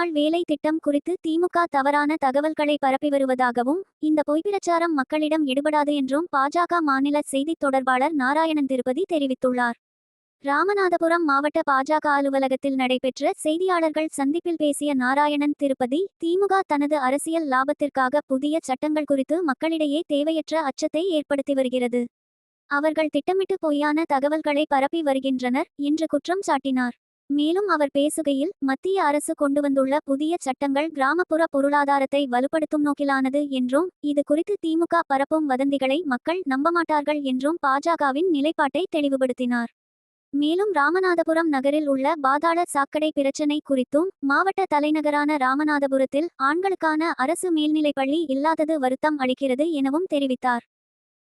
நாள் வேலை திட்டம் குறித்து திமுக தவறான தகவல்களை பரப்பி வருவதாகவும், இந்த பொய்ப்பிரச்சாரம் மக்களிடம் எடுபடாது என்றும் பாஜக மாநில செய்தித் தொடர்பாளர் நாராயணன் திருப்பதி தெரிவித்துள்ளார். ராமநாதபுரம் மாவட்ட பாஜக அலுவலகத்தில் நடைபெற்ற செய்தியாளர்கள் சந்திப்பில் பேசிய நாராயணன் திருப்பதி, திமுக தனது அரசியல் லாபத்திற்காக புதிய சட்டங்கள் குறித்து மக்களிடையே தேவையற்ற அச்சத்தை ஏற்படுத்தி வருகிறது. அவர்கள் திட்டமிட்டு பொய்யான தகவல்களை பரப்பி வருகின்றனர் என்று குற்றம் சாட்டினார். மேலும் அவர் பேசுகையில், மத்திய அரசு கொண்டு வந்துள்ள புதிய சட்டங்கள் கிராமப்புற பொருளாதாரத்தை வலுப்படுத்தும் நோக்கிலானது என்றும், இது குறித்து திமுக பரப்பும் வதந்திகளை மக்கள் நம்பமாட்டார்கள் என்றும் பாஜகவின் நிலைப்பாட்டை தெளிவுபடுத்தினார். மேலும் ராமநாதபுரம் நகரில் உள்ள பாதாள சாக்கடை பிரச்சினை குறித்தும், மாவட்ட தலைநகரான ராமநாதபுரத்தில் ஆண்களுக்கான அரசு மேல்நிலைப்பள்ளி இல்லாதது வருத்தம் அளிக்கிறது எனவும் தெரிவித்தார்.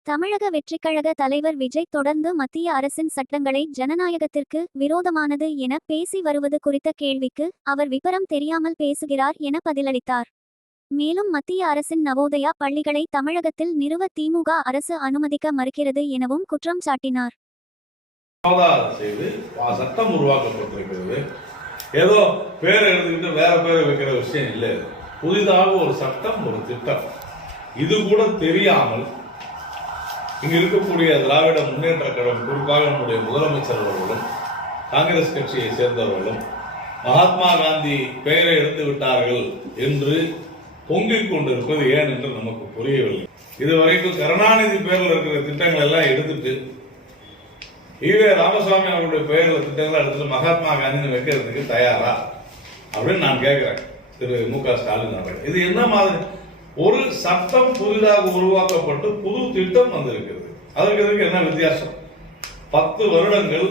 தமிழக வெற்றிக்கழக தலைவர் விஜய் தொடர்ந்து மத்திய அரசின் சட்டங்களை ஜனநாயகத்திற்கு விரோதமானது என பேசி வருவது குறித்த கேள்விக்கு அவர் விபரம் தெரியாமல் பேசுகிறார் என பதிலளித்தார். மேலும் மத்திய அரசின் நவோதயா பள்ளிகளை தமிழகத்தில் நிறுவ திமுக அரசு அனுமதிக்க மறுக்கிறது எனவும் குற்றம் சாட்டினார். செய்து சட்டம் உருவாக்கப்பட்டிருக்கிறது. ஏதோ பேரை எடுத்துக்கிட்டு வேற பேரை வைக்கிற விஷயம் இல்லை. புதிதாக ஒரு சட்டம், ஒரு திட்டம். இது கூட தெரியாமல் இங்க இருக்கக்கூடிய திராவிட முன்னேற்ற கழகம், குறிப்பாக நம்முடைய முதலமைச்சர் அவர்களும் காங்கிரஸ் கட்சியை சேர்ந்தவர்களும் மகாத்மா காந்தி பெயரை எடுத்து விட்டார்கள் என்று பொங்கிக் கொண்டிருப்பது ஏன் என்று நமக்கு புரியவில்லை. இதுவரைக்கும் கருணாநிதி பேரில் இருக்கிற திட்டங்கள் எல்லாம் எடுத்துட்டு ஈவே ராமசாமி அவருடைய பெயரில் திட்டங்களை எடுத்துட்டு மகாத்மா காந்தின்னு வைக்கிறதுக்கு தயாரா அப்படின்னு நான் கேட்கிறேன் திரு மு.க. ஸ்டாலின் அவர்கள். இது என்ன மாதிரி ஒரு சட்டம் புதிதாக உருவாக்கப்பட்டு புது திட்டம் வந்திருக்கிறது. அதற்கு என்ன வித்தியாசம்? 10 வருடங்கள்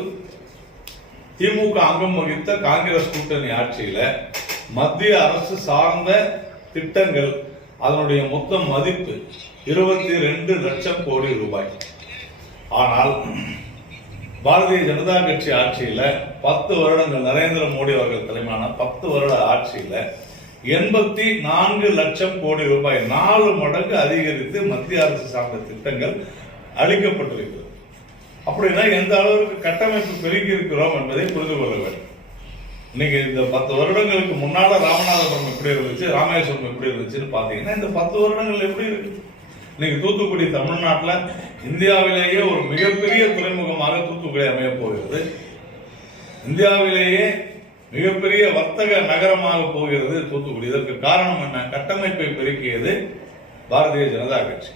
திமுக அங்கம் வகித்த காங்கிரஸ் கூட்டணி ஆட்சியில மத்திய அரசு சார்ந்த திட்டங்கள், அதனுடைய மொத்த மதிப்பு 22 லட்சம் கோடி ரூபாய். ஆனால் பாரதிய ஜனதா கட்சி ஆட்சியில 10 வருடங்கள், நரேந்திர மோடி அவர்கள் தலைமையான 10 வருட ஆட்சியில 84 லட்சம் கோடி ரூபாய், 4 மடங்கு அதிகரித்து மத்திய அரசு சார்ந்த திட்டங்கள் அளிக்கப்பட்டிருக்கிறது. அப்படின்னா எந்த அளவுக்கு கட்டமைப்பு பெருகி இருக்கிறோம் என்பதை புரிந்து கொள்ள வேண்டும். இன்னைக்கு இந்த 10 வருடங்களுக்கு முன்னால ராமநாதபுரம் எப்படி இருந்துச்சு, ராமேஸ்வரம் எப்படி இருந்துச்சுன்னு பாத்தீங்கன்னா இந்த 10 வருடங்கள் எப்படி இருக்கு? இன்னைக்கு தூத்துக்குடி தமிழ்நாட்டில் இந்தியாவிலேயே ஒரு மிகப்பெரிய துறைமுகமாக தூத்துக்குடி அமைய போகிறது. இந்தியாவிலேயே மிகப்பெரிய வர்த்தக நகரமாக போகிறது தூத்துக்குடி. இதற்கு காரணம் என்ன? கட்டமைப்பை பெருக்கியது பாரதிய ஜனதா கட்சி.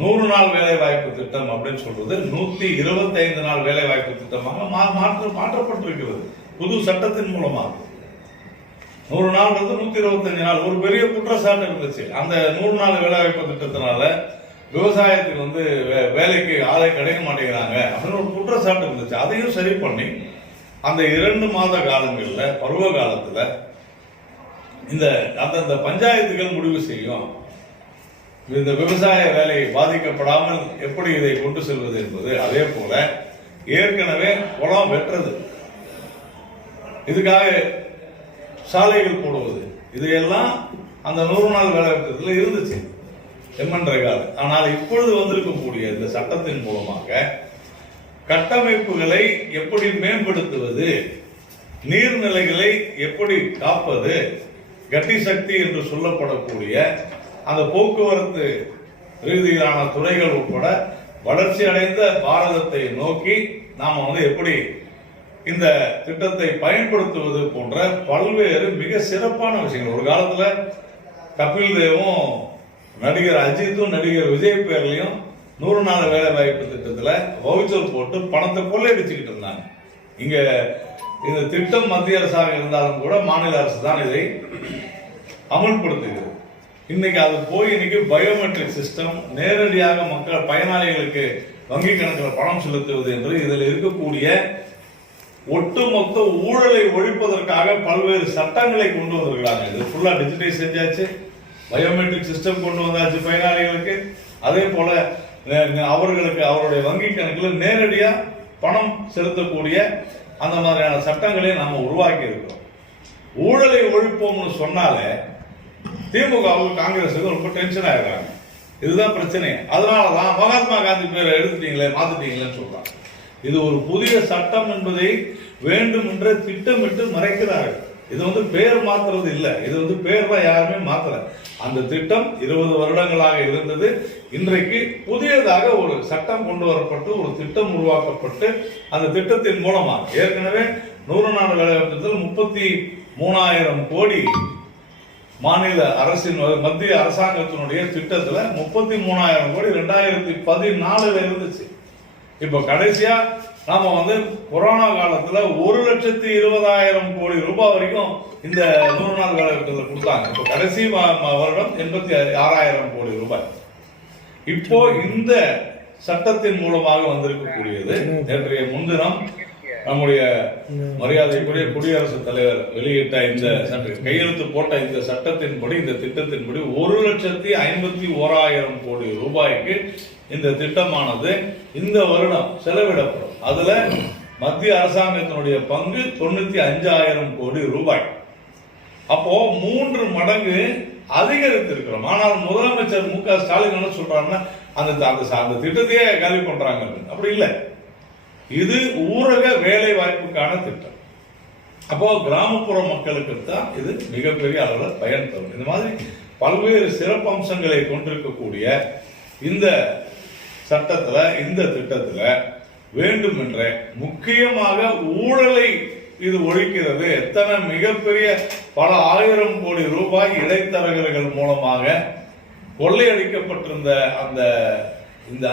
100 நாள் வேலை வாய்ப்பு திட்டம் அப்படின்னு சொல்றது 125 நாள் வேலை வாய்ப்பு திட்டமாக மாற்றப்பட்டிருக்கிறது புது சட்டத்தின் மூலமாக. 100 நாள் 125 நாள் ஒரு பெரிய குற்றச்சாட்டு இருந்துச்சு. அந்த 100 நாள் வேலை வாய்ப்பு திட்டத்தினால விவசாயத்துக்கு வேலைக்கு ஆளை கிடைக்க மாட்டேங்கிறாங்க அப்படின்னு ஒரு குற்றச்சாட்டு இருந்துச்சு. அதையும் சரி பண்ணி அந்த 2 மாத காலங்கள்ல, பருவ காலத்துல இந்த அந்தந்த பஞ்சாயத்துகள் முடிவு செய்யும் இந்த விவசாய வேலை பாதிக்கப்படாமல் எப்படி இதை கொண்டு செல்வது என்பது. அதே போல ஏற்கனவே குளம் வெட்டுறது, இதுக்காக சாலைகள் போடுவது, இதையெல்லாம் அந்த 100 நாள் வேலை திட்டத்தில் இருந்துச்சு, எம்என் ரெகால். ஆனால் இப்பொழுது வந்திருக்கக்கூடிய இந்த சட்டத்தின் மூலமாக கட்டமைப்புகளை எப்படி மேம்படுத்துவது, நீர்நிலைகளை எப்படி காப்பது, கட்டி சக்தி என்று சொல்லப்படக்கூடிய அந்த போக்குவரத்து ரீதியிலான துறைகள் உட்பட வளர்ச்சி அடைந்த பாரதத்தை நோக்கி நாம எப்படி இந்த திட்டத்தை பயன்படுத்துவது போன்ற பல்வேறு மிக சிறப்பான விஷயங்கள். ஒரு காலத்துல கபில் தேவும் நடிகர் அஜித்தும் நடிகர் விஜய் பேர்லயும் 100 நாள் வேலை வாய்ப்பு திட்டத்துல வவுச்சர் போட்டு பணத்தை கொள்ளையடிச்சுக்கிட்டு இருந்தாங்க. இங்க இந்த திட்டம் மத்திய அரசாக இருந்தாலும் கூட மாநில அரசு தான் இதை அமல்படுத்துகிறது. இன்னைக்கு அது போய் இன்னைக்கு பயோமெட்ரிக் சிஸ்டம், நேரடியாக மக்கள் பயனாளிகளுக்கு வங்கி கணக்கில் பணம் செலுத்துவது என்று இதில் இருக்கக்கூடிய ஒட்டுமொத்த ஊழலை ஒழிப்பதற்காக பல்வேறு சட்டங்களை கொண்டு வந்திருக்கிறாங்க. இது ஃபுல்லா டிஜிட்டைஸ் செஞ்சாச்சு, பயோமெட்ரிக் சிஸ்டம் கொண்டு வந்தாச்சு பயனாளிகளுக்கு. அதே போல அவர்களுக்கு அவருடைய வங்கி கணக்கில் நேரடியா பணம் செலுத்தக்கூடிய அந்த மாதிரியான சட்டங்களை நாம உருவாக்கி இருக்கிறோம். ஊழலை ஒழிப்போம்னு சொன்னாலே திமுகவுக்கு காங்கிரஸுக்கு ரொம்ப டென்ஷன் ஆகிறாங்க. இதுதான் பிரச்சனை. அதனாலதான் மகாத்மா காந்தி பேரை எடுத்துட்டீங்களே, மாத்திட்டீங்களேன்னு சொல்றாங்க. இது ஒரு புதிய சட்டம் என்பதை வேண்டும் என்ற திட்டமிட்டு மறைக்கிறார்கள். இது வந்து பேர் மாத்துறது இல்லை, இது வந்து பேர் தான் யாருமே மாத்தல. அந்த திட்டம் 20 வருடங்களாக இருந்தது. இன்றைக்கு புதியதாக ஒரு சட்டம் கொண்டு வரப்பட்டு ஒரு திட்டம் உருவாக்கப்பட்டு அந்த திட்டத்தின் மூலமா ஏற்கனவே 100 நாள் வேலைவாய்ப்பு திட்டத்தில் 33,000 கோடி மாநில அரசின் மத்திய அரசாங்கத்தினுடைய திட்டத்துல 33,000 கோடி 2014 இருந்துச்சு. இப்ப கடைசியா நாம வந்து கொரோனா காலத்துல 1,20,000 கோடி ரூபாய் வரைக்கும் இந்த 100 நாள் வேலை திட்டத்தில் கொடுத்தாங்க. இப்ப கடைசி வருடம் 86,000 கோடி ரூபாய். இப்போ இந்த சட்டத்தின் மூலமாக வந்திருக்கக்கூடியது நேற்றைய முன்தினம் நம்முடைய மரியாதைக்குரிய குடியரசுத் தலைவர் வெளியிட்ட இந்த கையெழுத்து போட்ட இந்த சட்டத்தின்படி, இந்த திட்டத்தின்படி 1,51,000 கோடி ரூபாய்க்கு இந்த திட்டமானது இந்த வருடம் செலவிடப்படும். அதுல மத்திய அரசாங்கத்தினுடைய பங்கு 95,000 கோடி ரூபாய். அப்போ 3 மடங்கு அதிகரித்திருக்கிறோம். ஆனால் முதலமைச்சர் மு க ஸ்டாலின் என்ன சொல்றாருன்னா அந்த திட்டத்தையே காலி பண்றாங்க. அப்படி இல்லை, இது ஊரக வேலை வாய்ப்புக்கான திட்டம். அப்போ கிராமப்புற மக்களுக்கு தான் இது மிகப்பெரிய அளவில் பயன் தரும். இந்த மாதிரி பல்வேறு சிறப்பு அம்சங்களை கொண்டிருக்கக்கூடிய இந்த சட்டத்துல, இந்த திட்டத்துல வேண்டுமென்ற முக்கியமாக ஊழலை இது ஒழிக்கிறது. எத்தனை மிகப்பெரிய பல ஆயிரம் கோடி ரூபாய் இடைத்தரகர்கள் மூலமாக கொள்ளையடிக்கப்பட்டிருந்த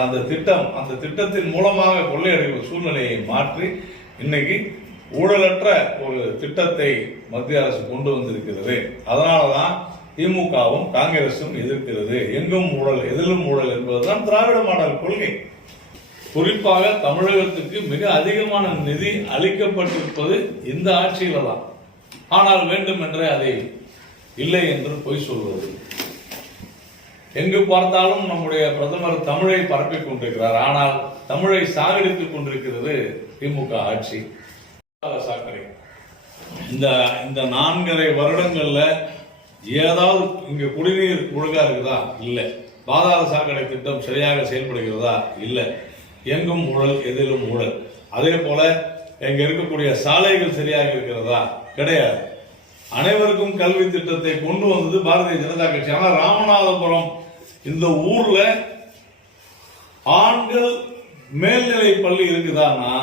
அந்த திட்டம், அந்த திட்டத்தின் மூலமாக கொள்ளையடிக்கும் சூழ்நிலையை மாற்றி இன்னைக்கு ஊழலற்ற ஒரு திட்டத்தை மத்திய அரசு கொண்டு வந்திருக்கிறது. அதனாலதான் திமுகவும் காங்கிரசும் எதிர்க்கிறது. எங்கும் ஊழல், எதிலும் ஊழல் என்பதுதான் திராவிட மாடல் கொள்கை. குறிப்பாக தமிழகத்துக்கு மிக அதிகமான நிதி அளிக்கப்பட்டிருப்பது இந்த ஆட்சியில தான். ஆனால் வேண்டும் என்றே அதை இல்லை என்று பொய் சொல்வது. எங்கு பார்த்தாலும் நம்முடைய பிரதமர் தமிழை பரப்பிக் கொண்டிருக்கிறார். ஆனால் தமிழை சாகடித்துக் கொண்டிருக்கிறது திமுக ஆட்சி. சாக்கடை இந்த 4.5 வருடங்கள்ல ஏதாவது இங்க குடிநீர் ஒழுங்கா இருக்குதா? இல்ல. பாதாள சாக்கடை திட்டம் சரியாக செயல்படுகிறதா? இல்ல. எங்கும் ஊழல், எதிலும் ஊழல். அதே போல எங்க இருக்கக்கூடிய சாலைகள் சரியாக இருக்கிறதா? கிடையாது. அனைவருக்கும் கல்வி திட்டத்தை கொண்டு வந்தது பாரதிய ஜனதா கட்சி. ஆனா ராமநாதபுரம் இந்த ஊர்ல ஆண்கள் மேல்நிலை பள்ளி இருக்குதான்னா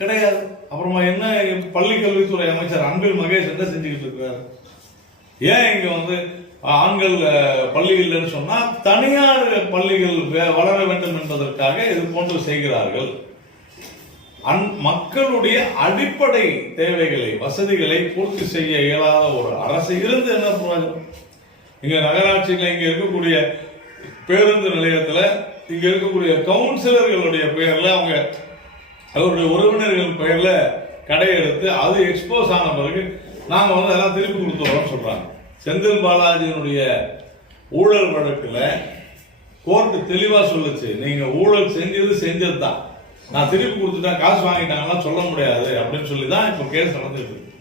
கிடையாது. அப்புறமா என்ன பள்ளி கல்வித்துறை அமைச்சர் அன்பில் மகேஷ் என்ன செஞ்சுக்கிட்டு இருக்கிறாரு? ஏன் இங்க வந்து ஆண்கள் பள்ளி இல்லைன்னு சொன்னா தனியார் பள்ளிகள் வளர வேண்டும் என்பதற்காக இது போன்று செய்கிறார்கள். மக்களுடைய அடிப்படை தேவைகளை, வசதிகளை பூர்த்தி செய்ய இயலாத ஒரு அரசு இருந்து என்ன பிரயோஜனம்? இங்க நகராட்சியில இங்க இருக்கக்கூடிய பேருந்து நிலையத்துல இங்க இருக்கக்கூடிய கவுன்சிலர்களுடைய பெயர்ல அவருடைய உறவினர்கள் பெயர்ல கடை எடுத்து அது எக்ஸ்போஸ் ஆன பிறகு நாங்க வந்து அதெல்லாம் திருப்பி கொடுத்துறோம் சொல்றாங்க. செந்தில் பாலாஜியினுடைய ஊழல் வழக்குல கோர்ட் தெளிவா சொல்லுச்சு, நீங்க ஊழல் செஞ்சது தான், நான் திருப்பி கொடுத்துட்டேன், காசு வாங்கிட்டாங்கன்னா சொல்ல முடியாது அப்படின்னு சொல்லி தான் இப்போ கேஸ் நடந்துட்டு இருக்கு.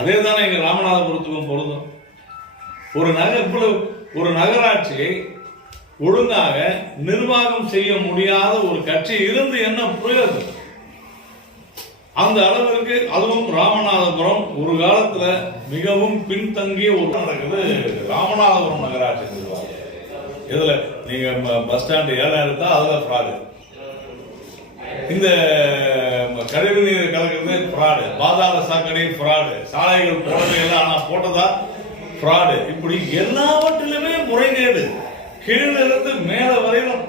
அதே தானே எங்க ராமநாதபுரத்துக்கும் பொருந்தும். ஒரு நகராட்சியை ஒழுங்காக நிர்வாகம் செய்ய முடியாத ஒரு கட்சி இருந்து என்ன பிரயோஜனம்? அந்த அளவிற்கு அதுவும் ராமநாதபுரம் ஒரு காலத்துல மிகவும் பின்தங்கிய ஒரு நடக்குது. ராமநாதபுரம் நகராட்சி நிர்வாகம் இதுல நீங்க பஸ் ஸ்டாண்ட் 7 எடுத்தா அதுல ஃப்ராடு, இந்த கழிவுநீர் கலக்கிறது ஃப்ராடு, பாதாள சாக்கடை ஃப்ராடு, சாலைகள் போடவே இல்லை ஆனா போட்டதா ஃப்ராடு, இப்படி எல்லாவற்றிலுமே முறைகேடு, கீழிருந்து மேல வரையிலும்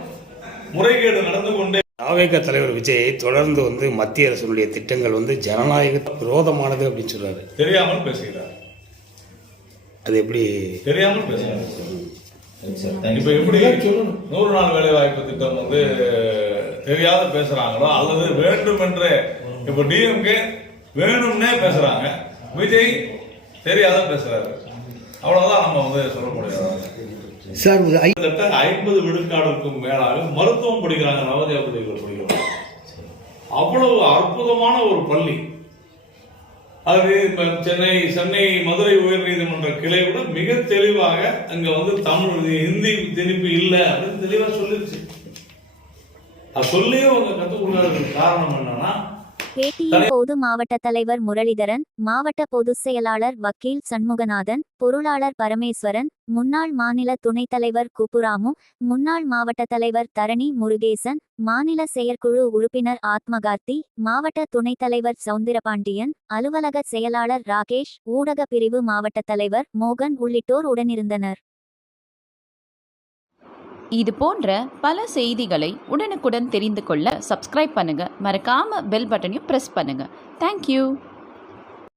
முறைகேடு நடந்து கொண்டே. தாவேக தலைவர் விஜய் தொடர்ந்து வந்து மத்திய அரசுடைய திட்டங்கள் வந்து ஜனநாயக விரோதமானது அப்படின்னு சொல்றாரு. தெரியாமல் பேசுகிறார். அது எப்படி தெரியாமல் பேசுறாரு? இப்ப எப்படி 100 நாள் வேலை வாய்ப்பு திட்டம் வந்து தெரியாத பேசுறாங்களோ அல்லது வேண்டுமென்றே இப்ப டிஎம்கே வேணும்னே பேசுறாங்க, விஜய் தெரியாத பேசுறாரு. அவ்வளவுதான் நம்ம வந்து சொல்ல முடியாது. 50 விழுக்காடுக்கும் மேலாக மருத்துவம் படிக்கிறாங்க, நவோதயா பள்ளிகள் படிக்கிறாங்க. அவ்வளவு அற்புதமான ஒரு பள்ளி. அது சென்னை மதுரை உயர் நீதிமன்ற கிளை கூட மிக தெளிவாக அங்க வந்து தமிழ் ஹிந்தி திணிப்பு இல்லை அப்படின்னு தெளிவா சொல்லிருச்சு. அது சொல்லியே அவங்க கற்றுக் கொடுக்காததுக்கு காரணம் என்னன்னா பேட்டியின் போது மாவட்ட தலைவர் முரளிதரன், மாவட்ட பொதுச் செயலாளர் வக்கீல் சண்முகநாதன், பொருளாளர் பரமேஸ்வரன், முன்னாள் மாநில துணைத் தலைவர் குப்புராமு, முன்னாள் மாவட்ட தலைவர் தரணி முருகேசன், மாநில செயற்குழு உறுப்பினர் ஆத்மகார்த்தி, மாவட்ட துணைத் தலைவர் சவுந்திரபாண்டியன், அலுவலக செயலாளர் ராகேஷ், ஊடக பிரிவு மாவட்ட தலைவர் மோகன் உள்ளிட்டோர் உடனிருந்தனர். இது போன்ற பல செய்திகளை உடனுக்குடன் தெரிந்து கொள்ள சப்ஸ்கிரைப் பண்ணுங்க. மறக்காம பெல் பட்டனையும் பிரஸ் பண்ணுங்க. தேங்க்யூ.